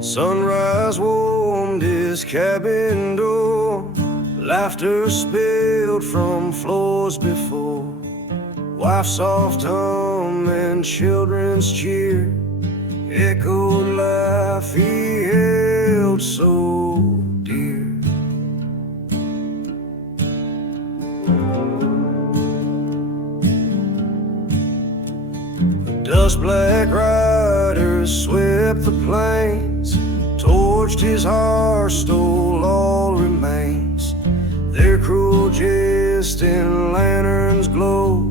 Sunrise warmed his cabin door, laughter spilled from floors before. Wife's soft hum and children's cheer echoed life he held so dear. The dust-black riders swept the plains, torched his heart, stole all remains. Their cruel jest in lanterns glow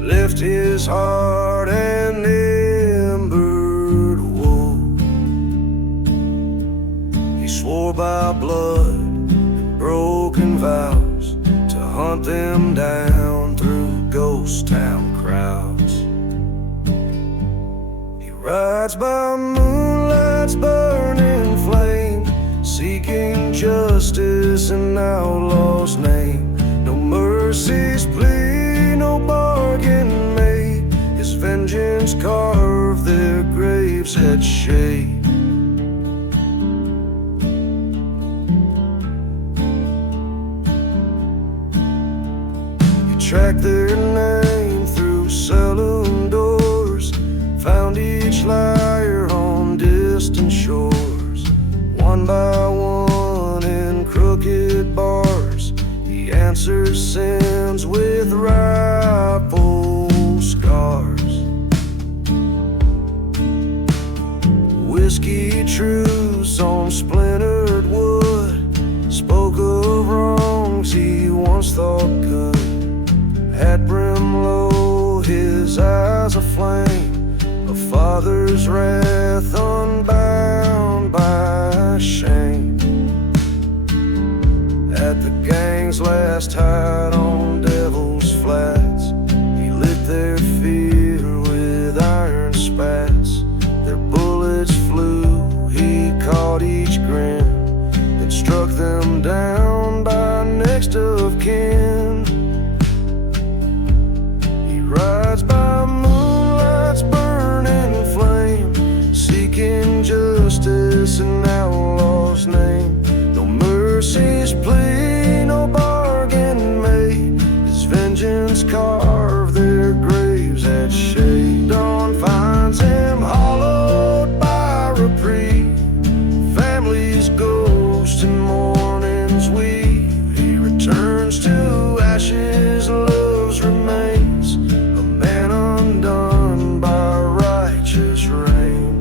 left his heart an embered woe. He swore by blood and broken vows to hunt them down through ghost town crowds. He rides by moonlight's burning flame, seeking justice in outlaw's name. No mercy's plea, no bargain made. His vengeance carved their graves at shade. He tracked their name through saloon doors, found each liar on distant shores. One by one in crooked bars, he answered sins with rifle scars. Whiskey truths on splintered wood spoke of wrongs he once thought good. Had brim low, his eyes aflame, a father's wrath unbound by shame. At the gang's last hide on Devil's Flats, he lit their fear with iron spats. Their bullets flew, he caught each grin, then struck them down by next of kin. He rides by moonlight's burning flame, seeking justice in outlaw's name. No mercy's plea, no bargain made. His vengeance carved their graves at shade. Dawn finds him hollowed by reprieve, family's ghost and mourning's weave. He returns to ashes, love's remains, a man undone by righteous reigns.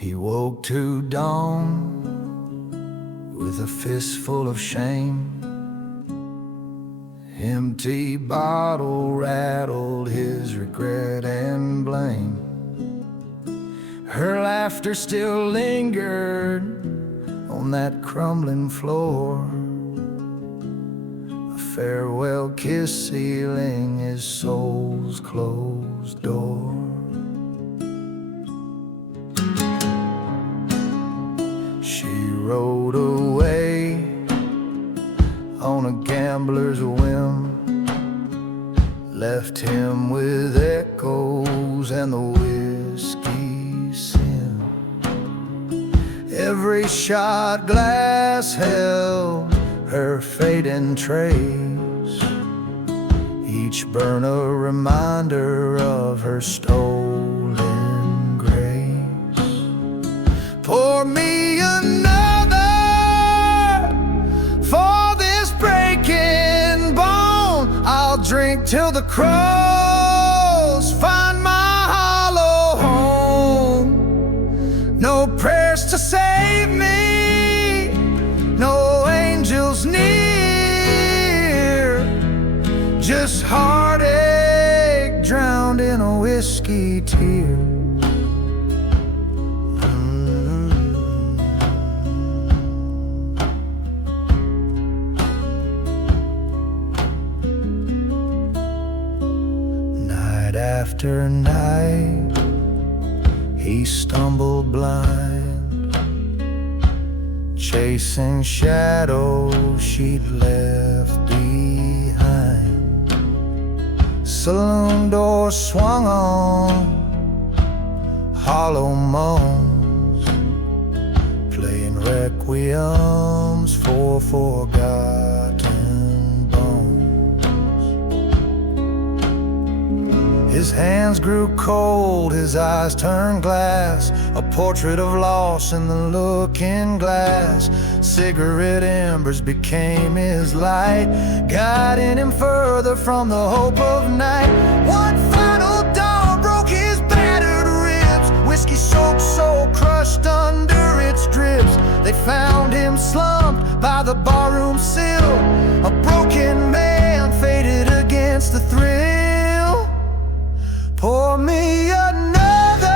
He woke to dawn with a fistful of shame. Empty bottle rattled his regret and blame. Her laughter still lingered on that crumbling floor, a farewell kiss sealing his soul's closed door. She rode away on a gambler's whim, left him with echoes and the whiskey sin. Every shot glass held her fading trace, each burn a reminder of her stolen grace. Pour me another for this breaking bone, I'll drink till the crows find my hollow home. No prayers to save me, no angels near, just heartache drowned in a whiskey tear. After night, he stumbled blind, chasing shadows she'd left behind. Saloon doors swung on, hollow moans, playing requiems for forgotten bones. His hands grew cold, his eyes turned glass, a portrait of loss in the looking glass. Cigarette embers became his light, guiding him further from the hope of night. One final dawn broke his battered ribs, whiskey-soaked soul crushed under its drips. They found him slumped by the barroom sill, a broken man faded against the thrill. Pour me another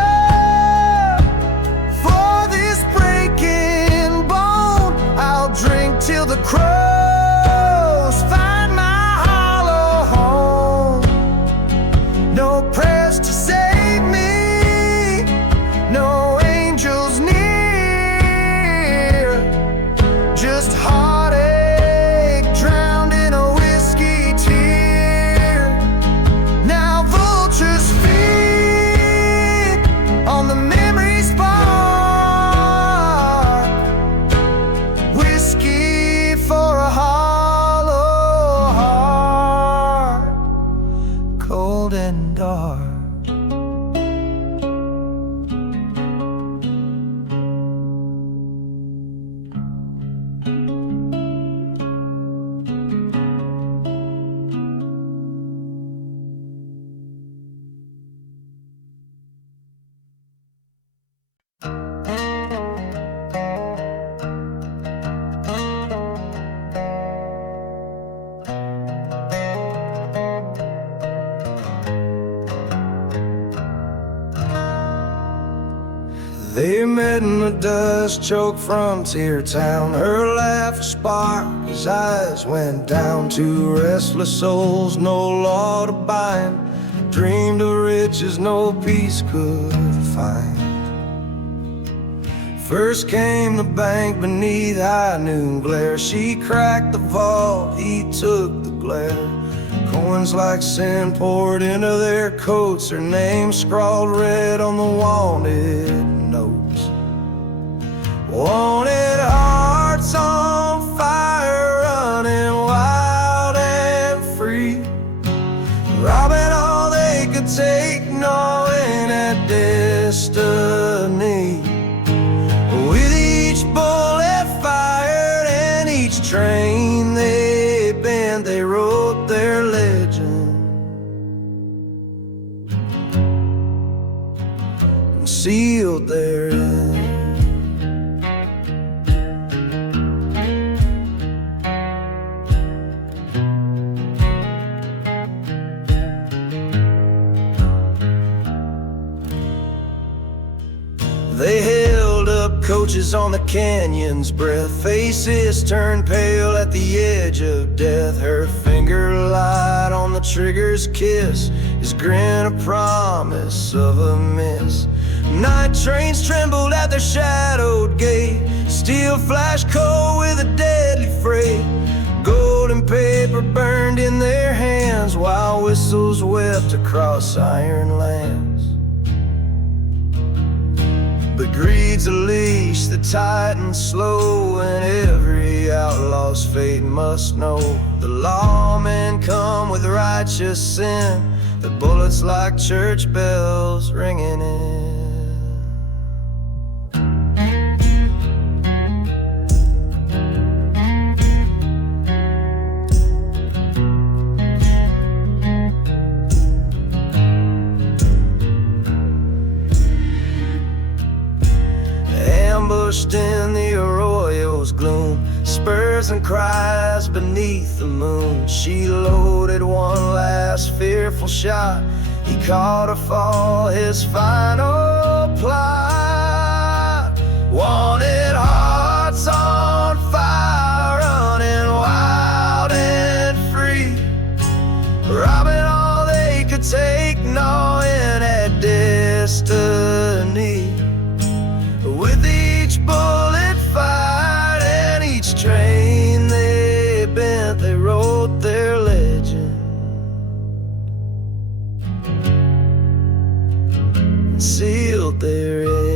for this breaking bone. I'll drink till the crows find my hollow home. No prayers to save me, no angels near, just heartache drowned in a whiskey tear. Now vultures on the memory spark, whiskey for a hollow heart, cold and dark. They met in the dust, choked frontier town. Her laugh a spark, his eyes went down. Two restless souls, no law to bind, dreamed of riches no peace could find. First came the bank beneath high noon glare. She cracked the vault, he took the glare. Coins like sin poured into their coats, her name scrawled red on the wanted notes. Wanted hearts on fire, running wild and free, robbing all they could take, knowing that destiny. With each bullet fired and each train they bent, they wrote their legend and sealed their end. They held up coaches on the canyon's breath, faces turned pale at the edge of death. Her finger light on the trigger's kiss, his grin a promise of a miss. Night trains trembled at their shadowed gate, steel flashed cold with a deadly freight. Golden paper burned in their hands while whistles wept across iron lands. But greed's a leash that tightens slow, and every outlaw's fate must know. The lawmen come with righteous sin, the bullets like church bells ringing in. Perched in the arroyo's gloom, spurs and cries beneath the moon. She loaded one last fearful shot. He caught her for his final plot. Wanted hearts on fire, running wild and free, robbing all they could take, gnawing at destiny. With each bullet fired and each train they bent, they wrote their legend and sealed their end.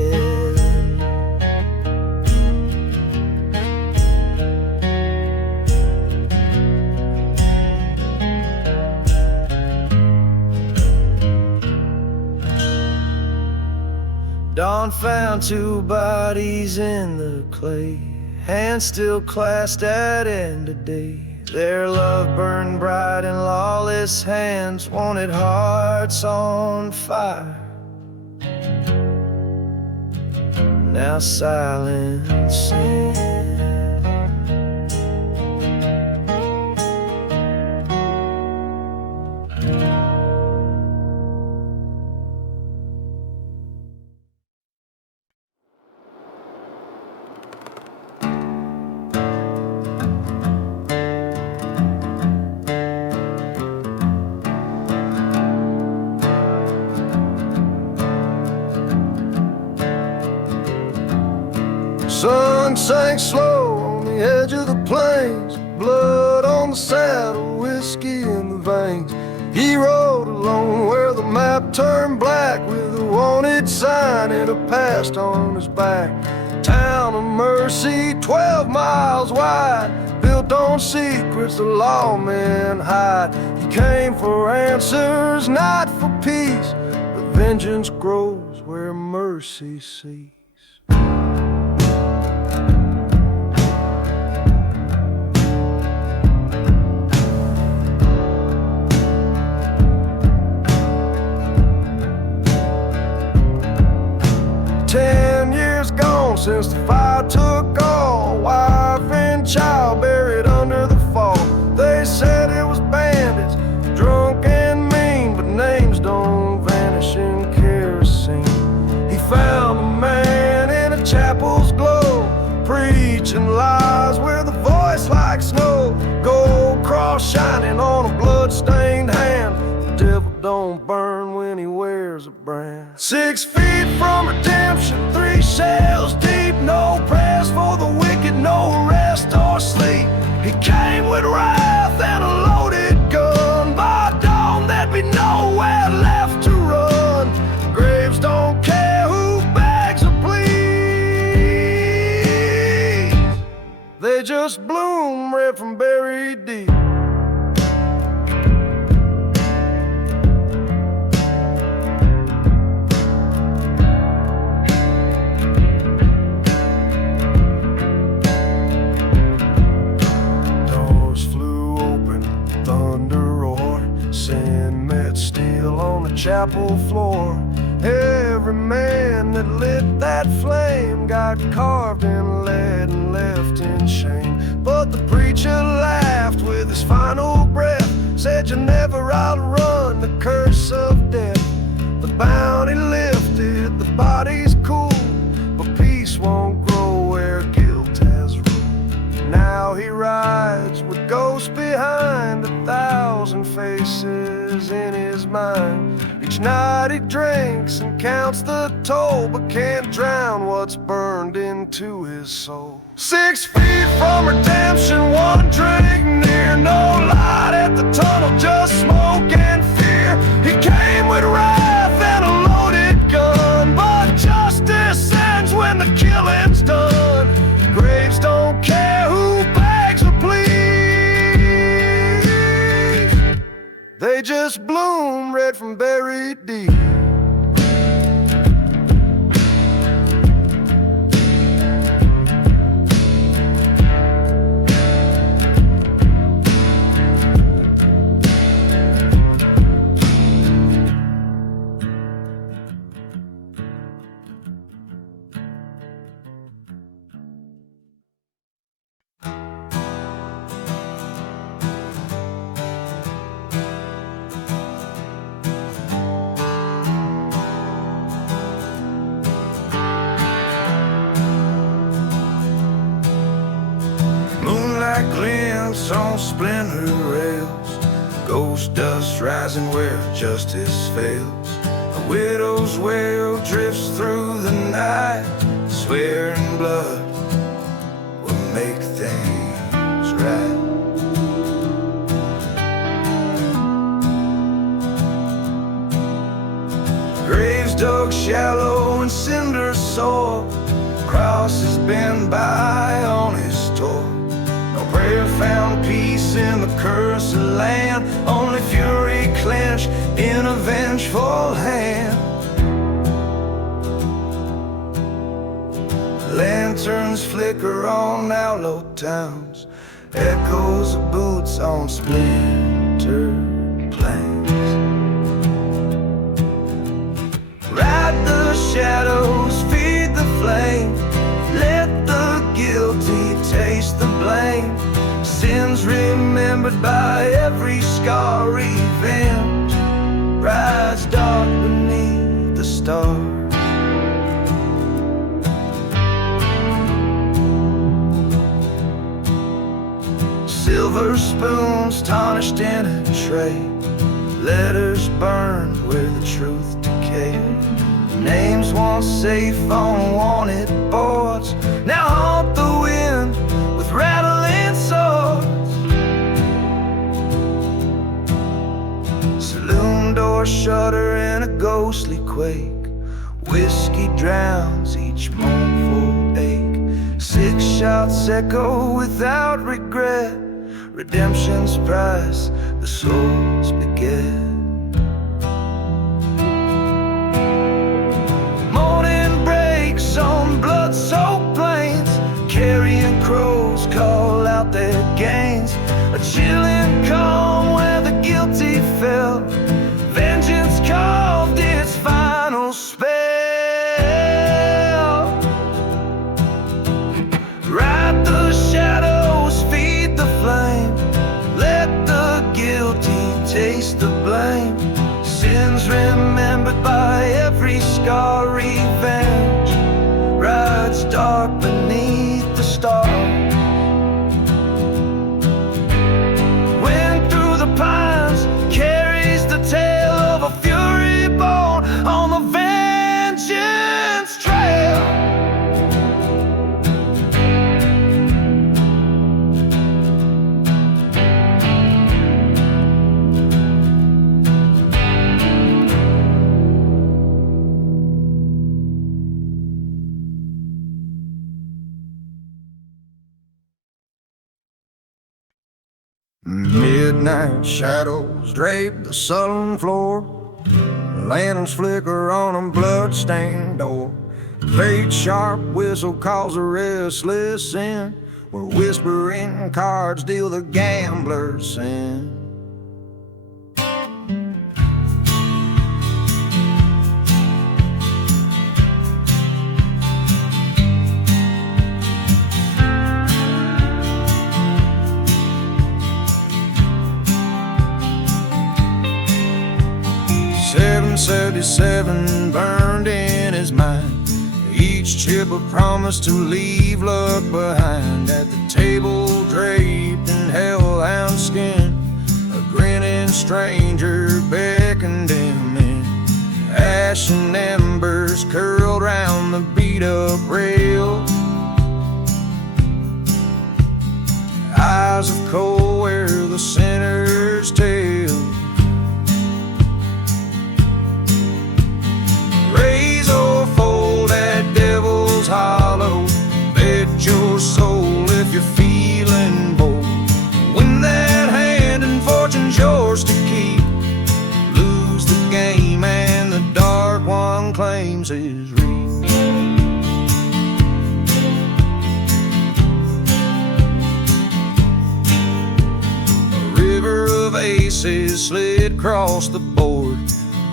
Dawn found two bodies in the clay, hands still clasped at end of day. Their love burned bright in lawless hands, wanted hearts on fire. Now silence sings. Sun sank slow on the edge of the plains, blood on the saddle, whiskey in the veins. He rode alone where the map turned black, with a wanted sign and a past on his back. Town of Mercy, 12 miles wide, built on secrets the lawmen hide. He came for answers, not for peace, but vengeance grows where mercy ceases. 10 years gone since the fire took all, wife and child buried under the fall. They said it was bandits, drunk and mean, but names don't vanish in kerosene. He found a man in a chapel's glow, preaching lies with a voice like snow. Gold cross shining on a blood-stained hand. The devil don't burn when he wears a brand. 6 feet from redemption, 3 shells deep, no prayers for the wicked, no rest or sleep. He came with wrath and a loaded gun. By dawn there'd be nowhere left to run. Graves don't care who begs or pleads, they just bloom red from buried deep. Chapel floor, every man that lit that flame got carved in lead and left in shame. But the preacher laughed with his final breath, said you never outrun the curse of death. The bounty lifted, the body's cool, but peace won't grow where guilt has ruled. Now he rides with ghosts behind, 1,000 faces in his mind. Each night he drinks and counts the toll, but can't drown what's burned into his soul. 6 feet from redemption, 1 drink near, no light at the tunnel, just smoke and fear. He came with wrath and a loaded gun, but justice ends when the killing's done. Graves don't care who begs or pleads, they just bloom red from buried deep. brakes on splintered rails, ghost dust rising where justice fails. A widow's wail drifts through the night, swearing blood will make things right. Graves dug shallow in cinder soil, crosses bent by on his toil. No prayer found peace in the cursed land, only fury clenched in a vengeful hand. Lanterns flicker on outlaw towns, echoes of boots on splintered plains. Ride the shadows, feed the flame, let the guilty taste the blame. Sins remembered by every scar, revenge rides dark beneath the stars. Silver spoons tarnished in a tray, letters burned where the truth decayed. Names once safe on wanted boards now haunt the wind with rattling swords. Saloon doors shudder in a ghostly quake, whiskey drowns each mournful ache. 6 shots echo without regret, redemption's price the souls beget. On blood-soaked plains, carrion crows call out their gains. A chilling calm where the guilty fell, vengeance carved its final spell. Ride the shadows, feed the flame, let the guilty taste the blame. Sins remembered by every scar, revenge rides dark beneath the stars. Wind through the pines carries the tale of a fury born on the vengeance trail. Midnight shadows drape the sullen floor, lanterns flicker on a blood-stained door. Fate's sharp whistle calls a restless sin, where whispering cards deal the gambler's sin. 777 burned in his mind, each chip a promise to leave luck behind. At the table draped in hellhound skin, a grinning stranger beckoned him in. Ashen embers curled round the beat-up rail, eyes of coal where the sinner's tale. Raise or fold that devil's hollow, bet your soul if you're feeling bold. Win that hand and fortune's yours to keep, lose the game and the dark one claims his reap. Of aces slid across the board,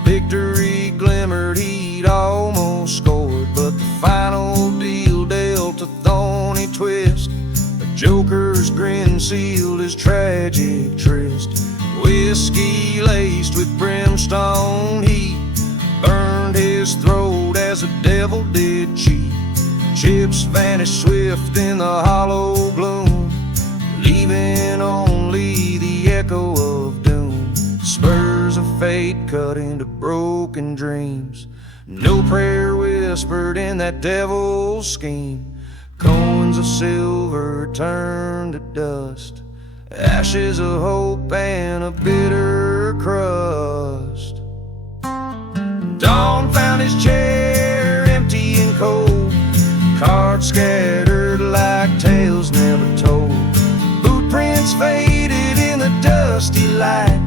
victory glimmered, he'd almost scored. But the final deal dealt a thorny twist, a joker's grin sealed his tragic tryst. Whiskey laced with brimstone heat burned his throat as the devil did cheat. Chips vanished swift in the hollow gloom, leaving leaving only the echo of doom. Spurs of fate cut into broken dreams. No prayer whispered in that devil's scheme. Coins of silver turned to dust, ashes of hope and a bitter crust. Dawn found his chair empty and cold, cards scattered like tales never told. Boot prints faded in the dusty light,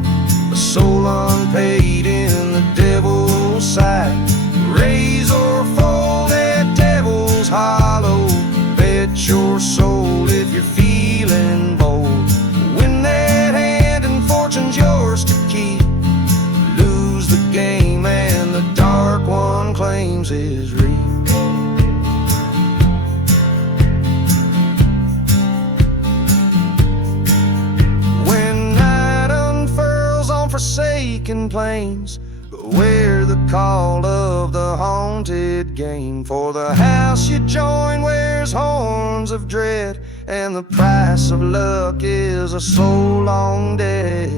a soul unpaid in the devil's sight. Razor folded, devil's hollow. Bet your soul if you're feeling bold. Win that hand and fortune's yours to keep. Lose the game and the dark one claims his reap. When night unfurls on forsaken plains, beware the call of the haunted game. For the house you join wears horns of dread, and the price of luck is a soul long dead.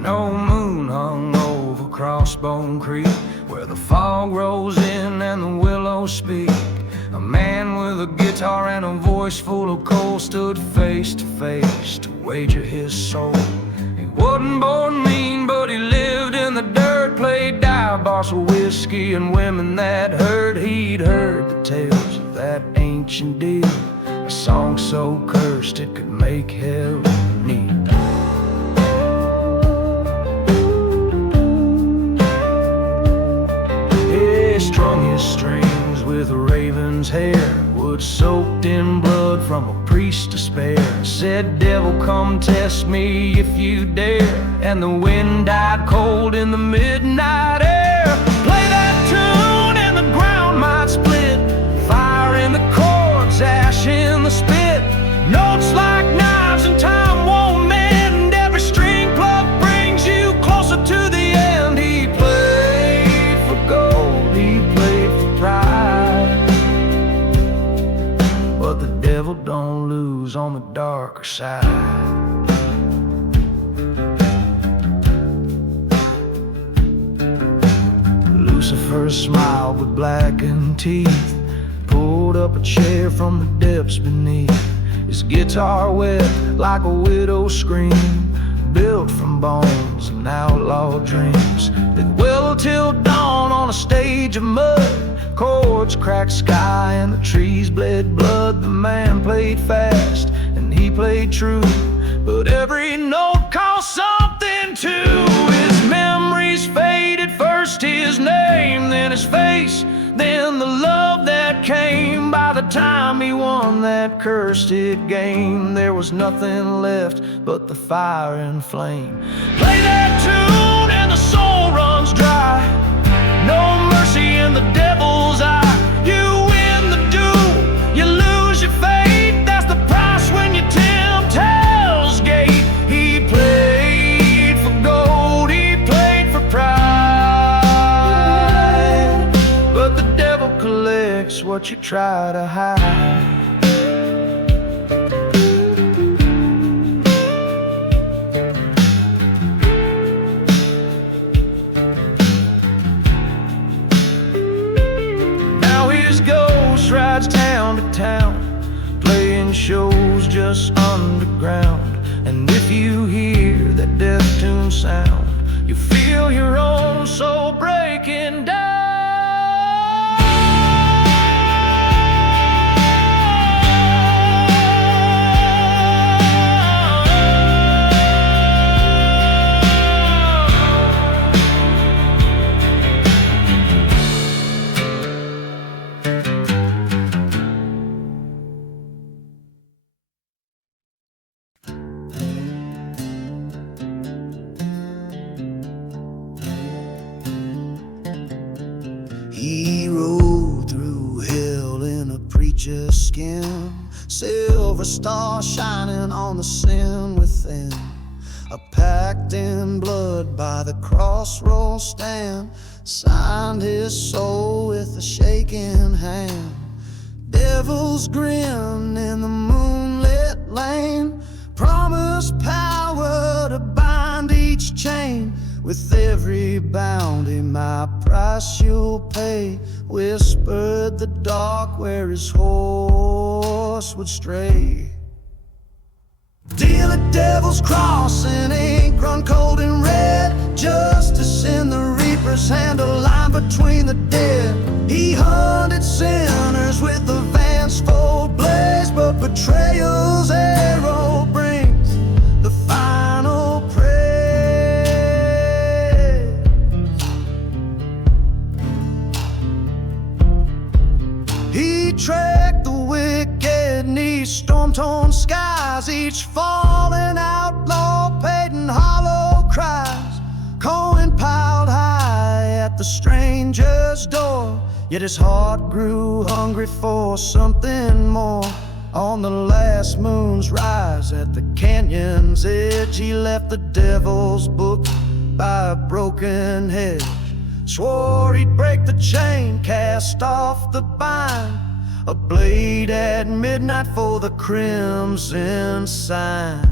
No moon hung over Crossbone Creek, where the fog rolls in and the willows speak. A man with a guitar and a voice full of coal stood face to face to wager his soul. He wasn't born mean, but he lived in the dirt, played dive bars with whiskey and women that heard. He'd heard the tales of that ancient deal, a song so cursed it could make hell kneel. Strung his strings with a raven's hair, wood soaked in blood from a priest's despair. Said, devil, come test me if you dare. And the wind died cold in the midnight air. Play that tune and the ground might split, fire in the chords, ash in the spit. Notes like knives and time won't mend. Every string pluck brings you closer to the end. He played for gold, he played for pride, but the devil don't lose on the darker side. Lucifer smiled with blackened teeth, pulled up a chair from the depths beneath. His guitar wept like a widow's scream, built from bones and outlaw dreams that will till dawn on a stage of mud. Chords cracked sky and the trees bled blood. The man played fast and he played true, but every note cost something too. His memories faded, first his name, then his face, then the love that came. By the time he won that cursed game, there was nothing left but the fire and flame. Play that tune and the soul runs dry. No mercy in the devil's eye. You win the duel, you lose your faith. That's the price when you tempt hell's gate. He played for gold, he played for pride, but the devil collects what you try to hide. Rides town to town, playing shows just underground. And if you hear that death tune sound, you feel your own soul breaking down. silver star shining on the sin within. A pact in blood by the crossroads stand, signed his soul with a shaking hand. Devil's grin in the moonlit lane, promised power to bind each chain. With every bounty my price you'll pay, whispered the dark where his horse would stray. Deal a devil's cross in ink run cold and red, justice in the reaper's hand, a line between the dead. He hunted sinners with a vengeful blaze, but betrayal's arrow brings the final praise. He tracked the wicked 'neath storm-torn skies, each fallen outlaw paid in hollow cries. Coin piled high at the stranger's door, yet his heart grew hungry for something more. On the last moon's rise at the canyon's edge, he left the devil's book by a broken hedge. Swore he'd break the chain, cast off the bind, a blade at midnight for the crimson sign.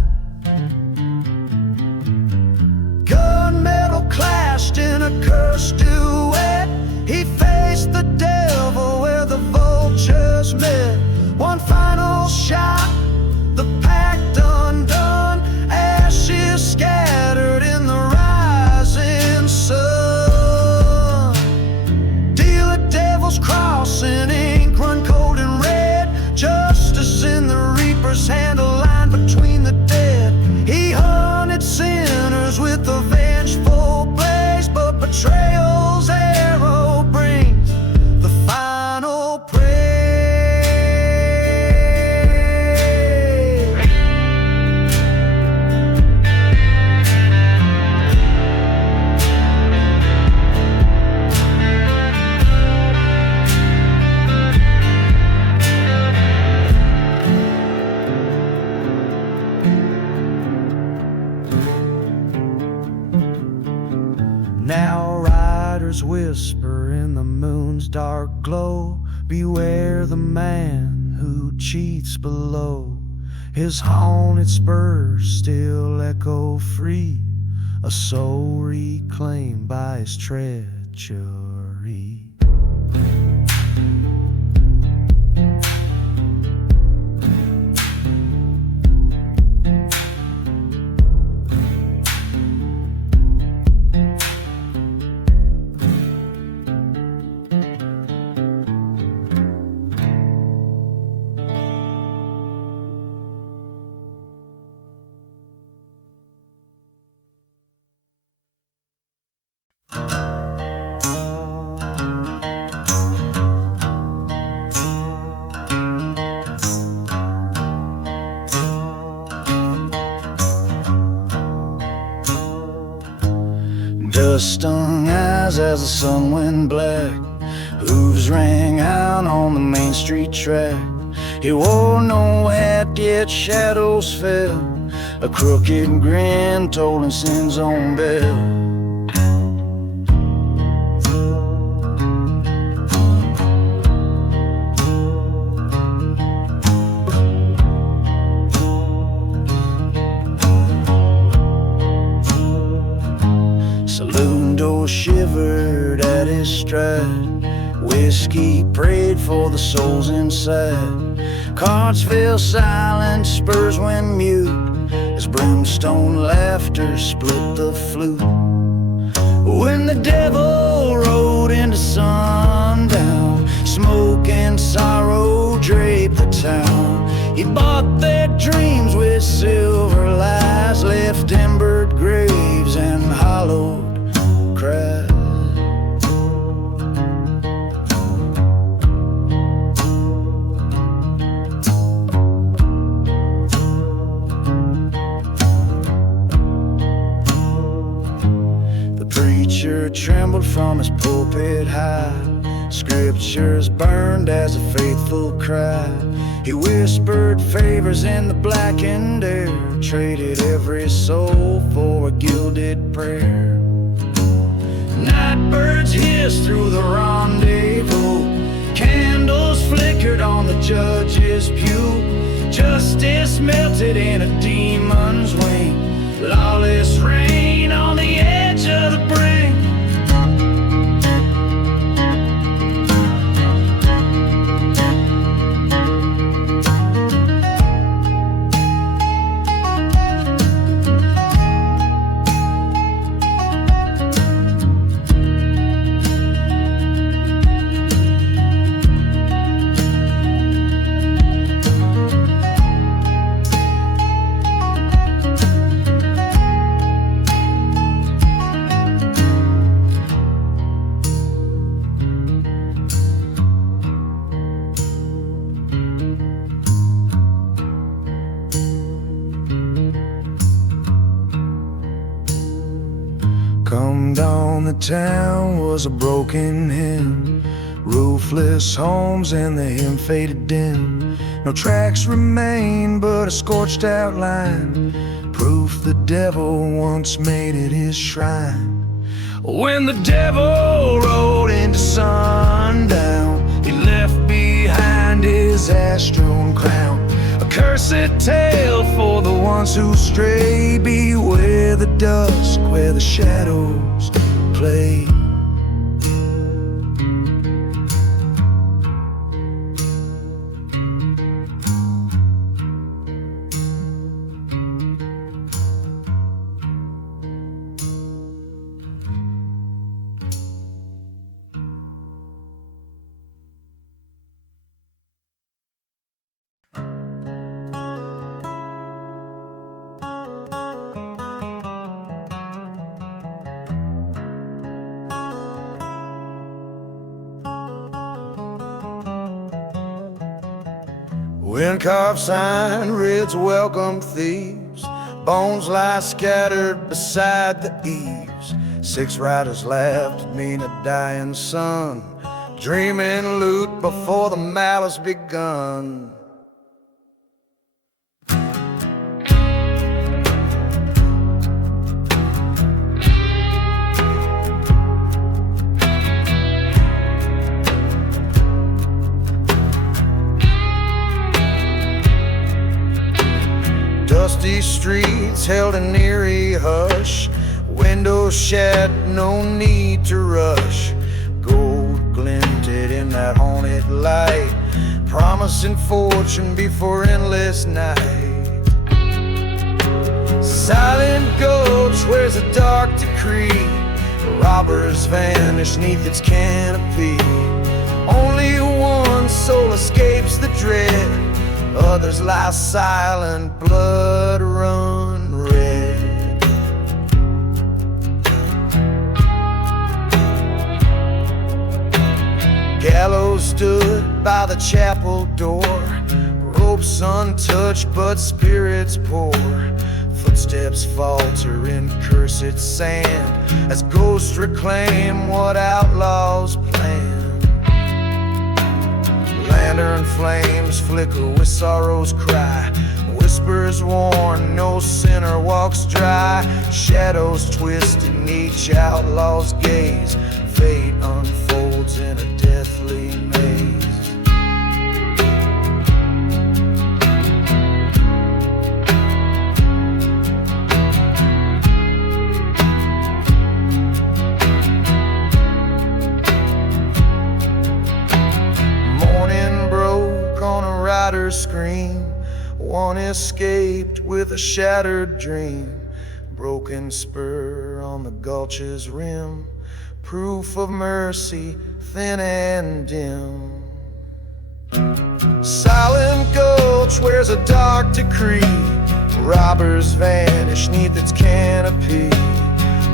Gunmetal clashed in a cursed duet. He faced the devil where the vultures met. One final shot, the pact undone, ashes scattered in the rising sun. Deal a devil's cross in ink run cold and red, justice in the reaper's hand, a line between the dead. He hunted sinners with a vengeful blaze, but betrayal's arrow brings the final praise. Now riders whisper in the moon's dark glow, beware the man who cheats below. His haunted spurs still echo free, a soul reclaimed by his treachery. Dust-stung eyes as the sun went black, hooves rang out on the main street track. He wore no hat, yet shadows fell, a crooked grin tolling sin's own bell. Saloon door shivered at his stride, whiskey prayed for the souls inside. Cards fell silent, spurs went mute, as brimstone laughter split the flute. When the devil rode into sundown, smoke and sorrow draped the town. He bought their dreams with silver lies, left embered graves and hollowed cries. The preacher trembled from his pulpit high, scriptures burned as a faithful cry. He whispered favors in the blackened air, traded every soul for a gilded prayer. Night birds hissed through the rendezvous, candles flickered on the judge's pew. Justice melted in a demon's wing, lawless rain on the edge of the brink. Come down the town was a broken hymn, roofless homes and the hymn faded dim. No tracks remain but a scorched outline, proof the devil once made it his shrine. When the devil rode into sundown, he left behind his ash-strewn crown. A cursed tale for the ones who stray. Beware the dusk where the shadows play. Wind carved sign reads welcome thieves, bones lie scattered beside the eaves. 6 riders laughed at me in a dying sun, dreaming loot before the malice begun. Dusty streets held an eerie hush, windows shed, no need to rush. Gold glinted in that haunted light, promising fortune before endless night. Silent Gulch wears a dark decree, robbers vanish neath its canopy. Only one soul escapes the dread, others lie silent, blood run red. Gallows stood by the chapel door, ropes untouched but spirits pour. Footsteps falter in cursed sand as ghosts reclaim what outlaws plan. Lantern flames flicker with sorrow's cry, whispers warn no sinner walks dry. Shadows twist in each outlaw's gaze, fate unfolds in a deathly maze. Scream, one escaped with a shattered dream. Broken spur on the gulch's rim, proof of mercy thin and dim. Silent Gulch wears a dark decree, robbers vanish neath its canopy.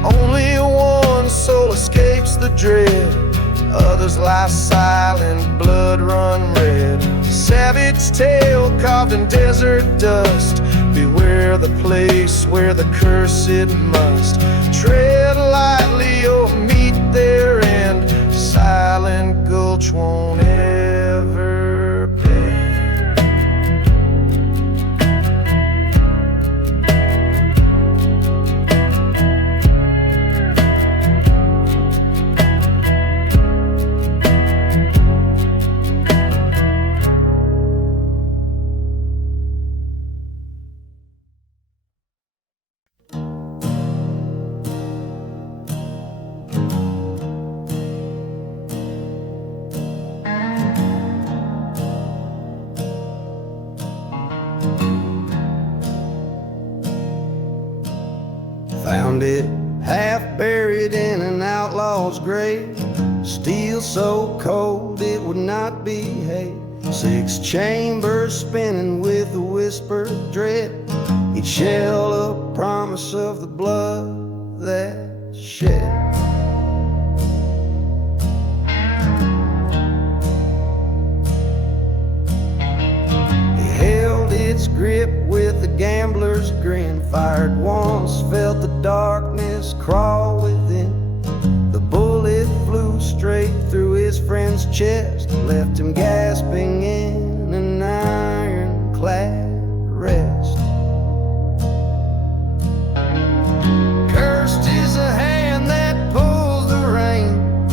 Only one soul escapes the dread, others lie silent, blood run red. Savage tale carved in desert dust, beware the place where the cursed must tread lightly or meet their end. Silent Gulch won't ever bend. found it half buried in an outlaw's grave. Steel so cold it would not be hay. 6 chambers spinning with a whispered dread, each shell a promise of the blood that shed. He held its grip with a gambler's grin, fired once, felt the darkness crawl within. The bullet flew straight through his friend's chest, left him gasping in an ironclad rest. Cursed is the hand that pulls the rein,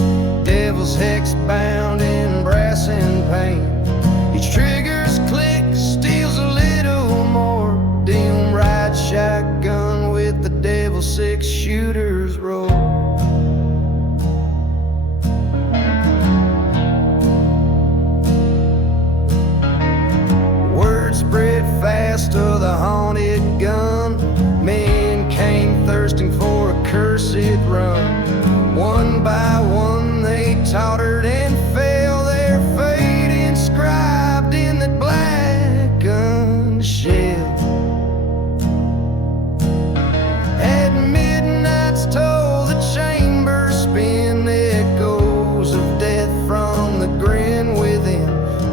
devil's hex bound in brass and pain. Each trigger's click steals a little more, dim right shotgun with the devil's 6 shooters roll. Spread fast of the haunted gun, men came thirsting for a cursed run. One by one they tottered and fell, their fate inscribed in that blackened shell. At midnight's toll the chambers spin, echoes of death from the grin within.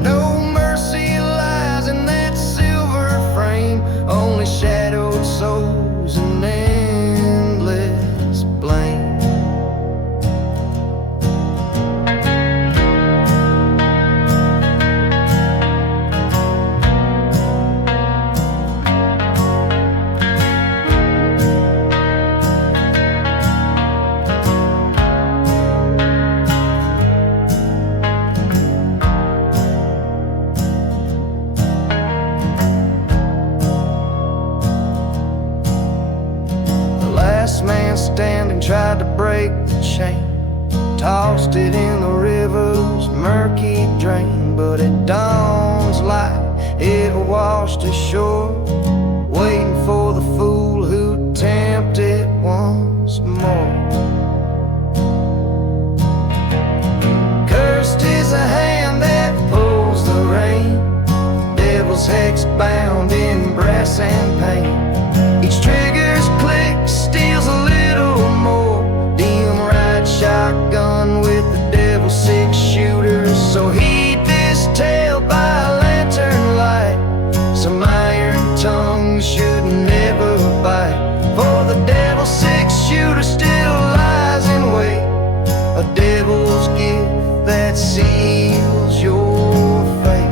No mercy lies in that frame, only shadowed souls and endless blame. Man standing tried to break the chain, tossed it in the river's murky drain, but at dawn's light it washed ashore, waiting for the fool who'd tempt it once more. Cursed is the hand that pulls the rein, devil's hex bound in brass and pain. Each trigger's click steals a little more, dim right shotgun with the devil's 6 shooters. So heed this tale by lantern light, some iron tongue should never bite, for the devil's 6 shooter still lies in wait, a devil's gift that seals your fate.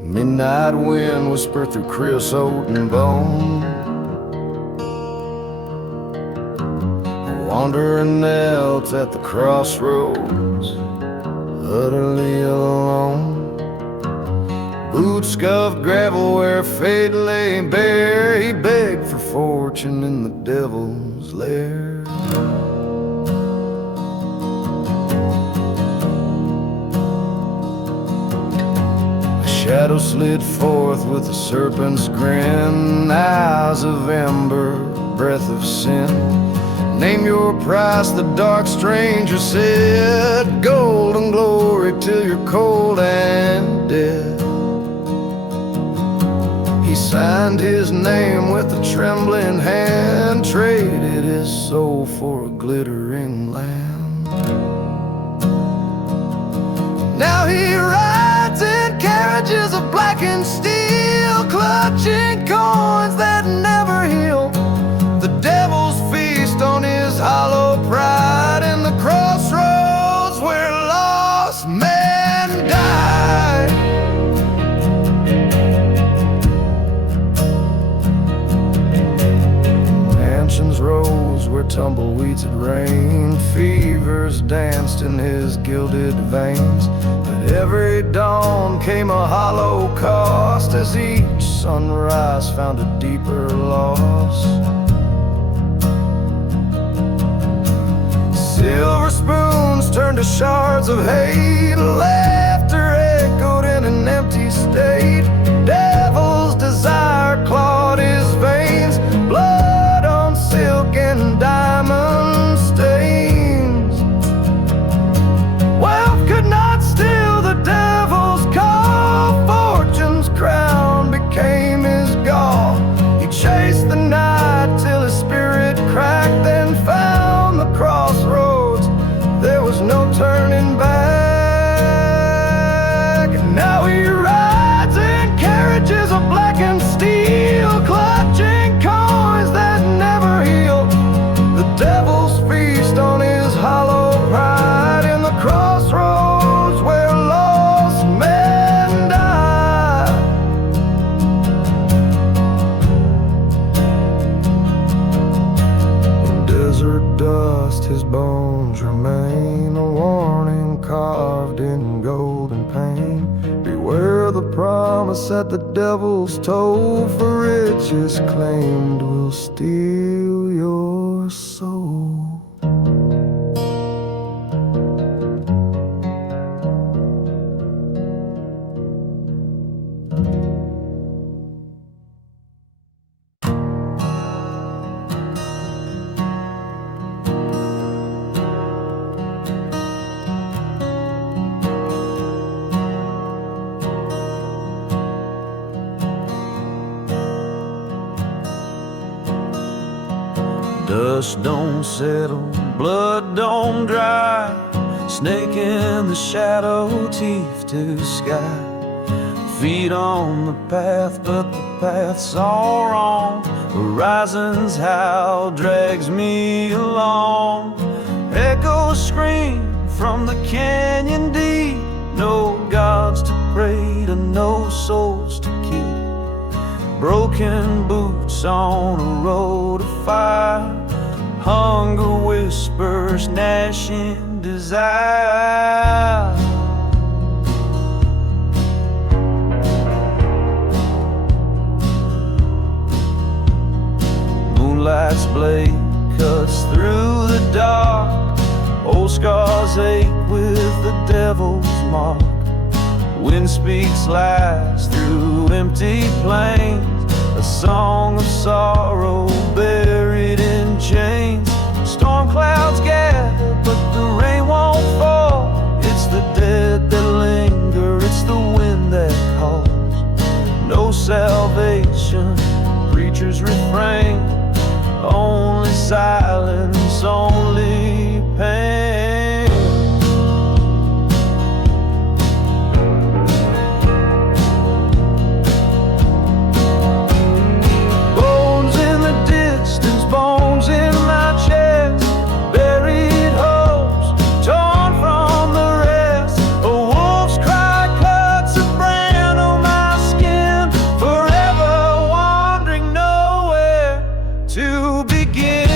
Midnight wind whisper through creosote and bone, wandering knelt at the crossroads, utterly alone. Boots scuffed gravel where fate lay bare, he begged for fortune in the devil's lair. Shadow slid forth with a serpent's grin, eyes of ember, breath of sin. Name your price, the dark stranger said, gold and glory till you're cold and dead. He signed his name with a trembling hand, traded his soul for a glittering land. Now he rides in carriages of blackened steel, clutching coins that never heal. The devil's feast on his hollow pride in the crossroads where lost men die. tumbleweeds had rained, fevers danced in his gilded veins. But every dawn came a hollow cost, as each sunrise found a deeper loss. Silver spoons turned to shards of hate, laughter echoed in an empty state. Devil's desire clawed his veins, blood on silk and diamond stains. Wealth could not steal the devil's call, fortune's crown became his gall. He chased the night till his spirit cracked, then found the crossroads. There was no turning back. And now he rides in carriages of blackened steel, clutching coins that never heal. The devil's feast on his hollow pride, in the crossroads where lost men die. In desert dust his bones remain, a warning carved in golden pain. Beware the promise that the devil's told, for riches claimed will steal your soul. Dust don't settle, blood don't dry, snake in the shadow, teeth to sky. Feet on the path, but the path's all wrong. Horizon's howl drags me along. Echoes scream from the canyon deep, no gods to pray to, no souls to keep. Broken boots on a road of fire, hunger whispers, gnashing desire. Moonlight's blade cuts through the dark, old scars ache with the devil's mark. Wind speaks lies through empty plains, a song of sorrow buried in chains. Storm clouds gather, but the rain won't fall. It's the dead that linger, it's the wind that calls. No salvation, preachers refrain, only silence, only pain. Bones in my chest, buried hopes torn from the rest. A wolf's cry cuts a brand on my skin, forever wandering nowhere to begin.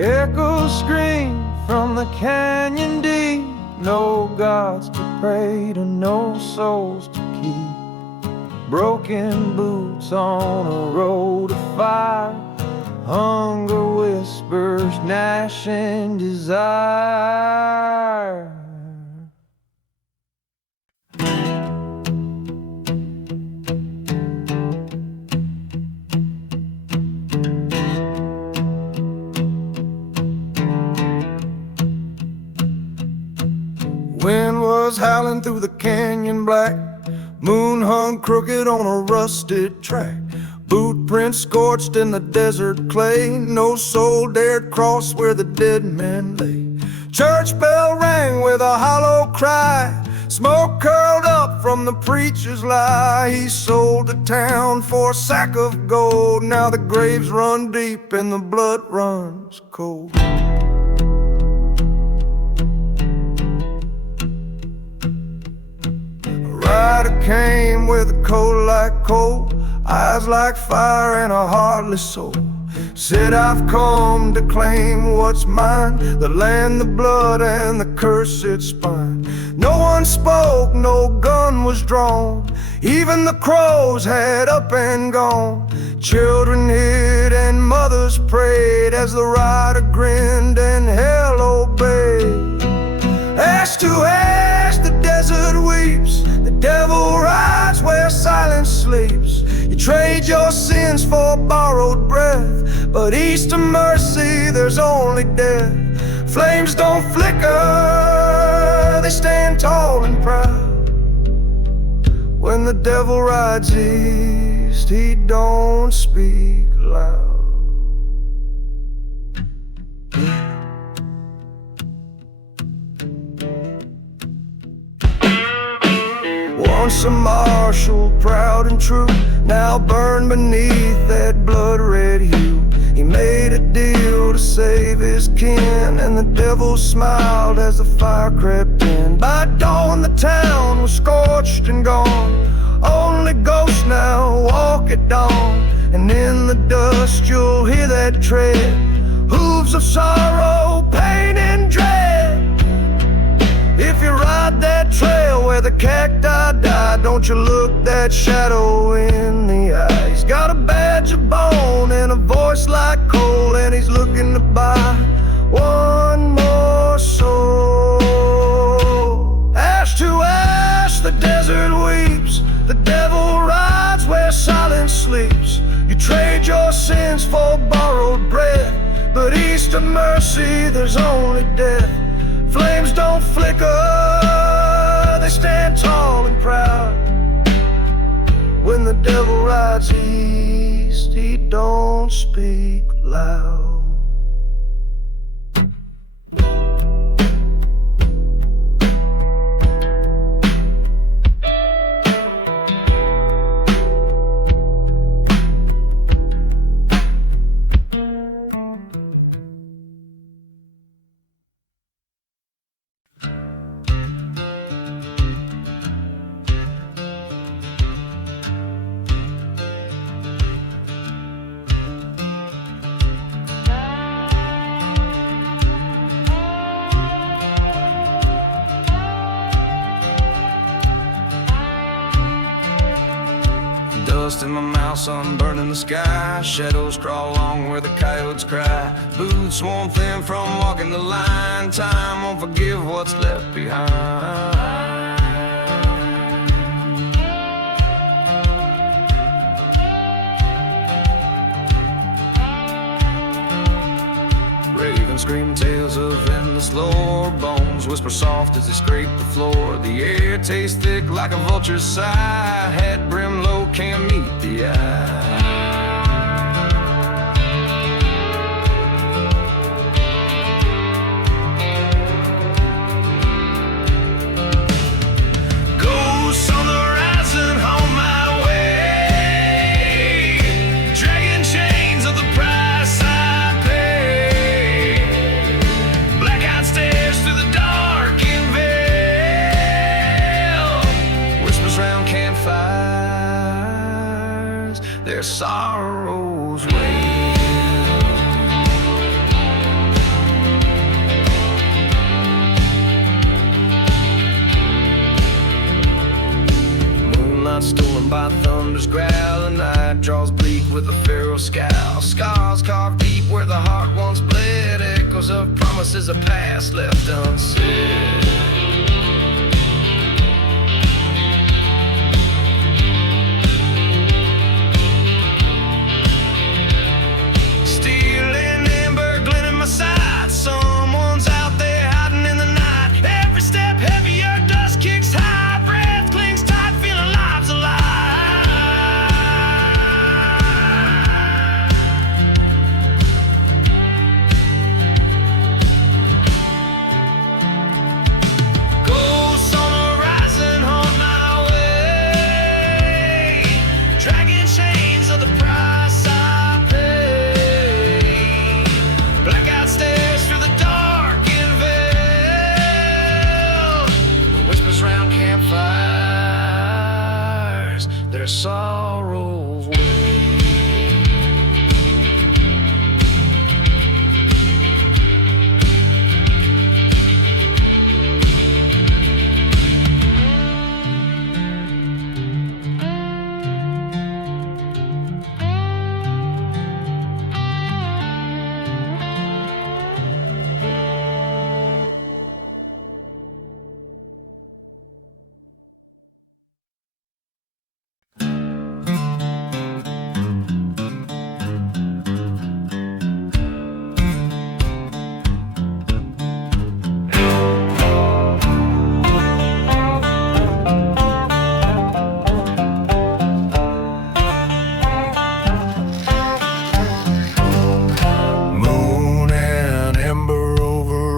Echoes scream from the canyon deep, no gods to pray to, no souls to keep. Broken boots on a road of fire, hunger whispers, gnashing desire. Wind was howling through the canyon black, moon hung crooked on a rusted track. Boot prints scorched in the desert clay, no soul dared cross where the dead men lay. Church bell rang with a hollow cry, smoke curled up from the preacher's lie. He sold the town for a sack of gold, now the graves run deep and the blood runs cold. A rider came with a coat like coal, eyes like fire and a heartless soul. Said, I've come to claim what's mine, the land, the blood, and the cursed spine. No one spoke, no gun was drawn, even the crows had up and gone. Children hid and mothers prayed as the rider grinned and hell obeyed. Ash to ash the desert weeps, the devil rides where silence sleeps. You trade your sins for borrowed breath, but east of mercy there's only death. Flames don't flicker, they stand tall and proud. When the devil rides east, he don't speak loud. Once a marshal, proud and true, now burned beneath that blood-red hue. He made a deal to save his kin, and the devil smiled as the fire crept in. By dawn the town was scorched and gone, only ghosts now walk at dawn. And in the dust you'll hear that tread, hooves of sorrow, pain and dread. If you ride that trail where the cacti died, don't you look that shadow in the eye. He's got a badge of bone and a voice like coal, and he's looking to buy one more soul. Ash to ash the desert weeps, the devil rides where silence sleeps. You trade your sins for borrowed breath, but east of mercy there's only death. Flames don't flicker, they stand tall and proud. When the devil rides east, he don't speak loud. Dust in my mouth, sunburn in the sky. Shadows crawl along where the coyotes cry. Boots swarm thin from walking the line. Time won't forgive what's left behind. Ravens scream tales of endless lore. Bones whisper soft as they scrape the floor. The air tastes thick like a vulture's sigh. Head brim low, can't meet the eye. Ghosts on the horizon, on my way, dragging chains of the price I pay. Blackout stairs through the darkened veil, whispers round campfires, their sorrows wail. Moonlight stolen by thunder's growl, the night draws bleak with a feral scowl. Scars carved deep where the heart once bled, echoes of promises of past left unsaid. Steel and amber glint in my sight, someone's out there hiding in the night. Every step heavier, dust kicks high, breath clings tight, feeling lives alive. sorrows weigh.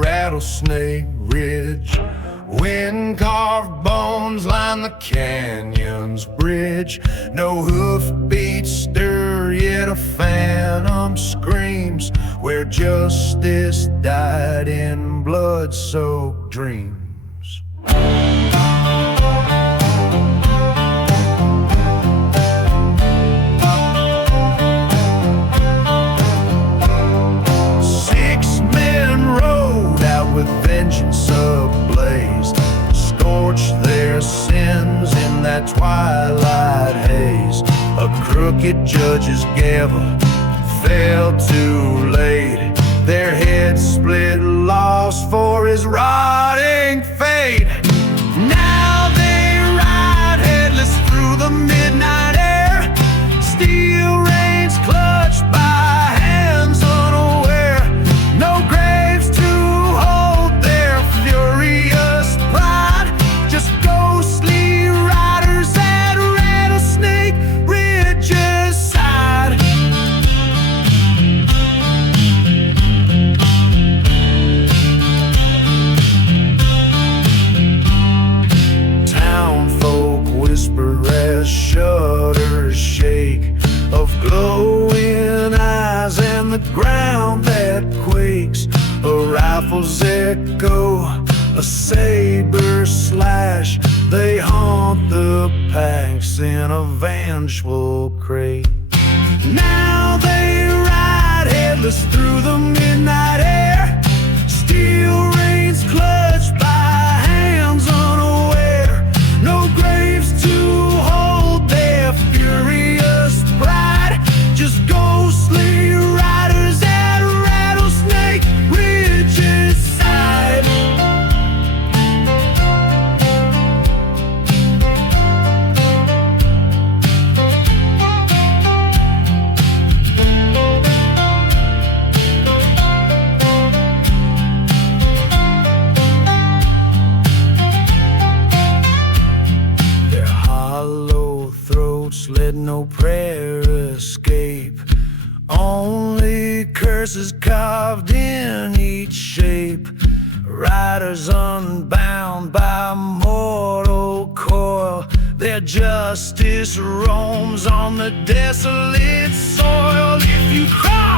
Rattlesnake Ridge, wind-carved bones line the canyon's bridge. No hoofbeats stir, yet a phantom screams where justice died in blood-soaked dreams. 6 men rode out with vengeance ablaze, scorched their sins in that twilight haze. A crooked judge's gavel fell too late, their heads split, lost for his rotting fate. Now they ride headless through the midnight air, steel reins clutched by hands unaware. No graves to hold their furious pride, just ghostly riders at Rattlesnake Ridge's side. Townfolk whisper as shutters shake, of glowing eyes and the ground that quakes. A rifle's echo, a saber slash, they haunt the packs in a vengeful crate. Now they ride headless through the midnight air, steel reins clutched by hands unaware. No graves to hold their furious pride, just ghostly riders at Rattlesnake Ridge's side. Their hollow throats let no prayer escape, only curses carved in each shape. Riders unbound by mortal coil, their justice roams on the desolate soil. If you cry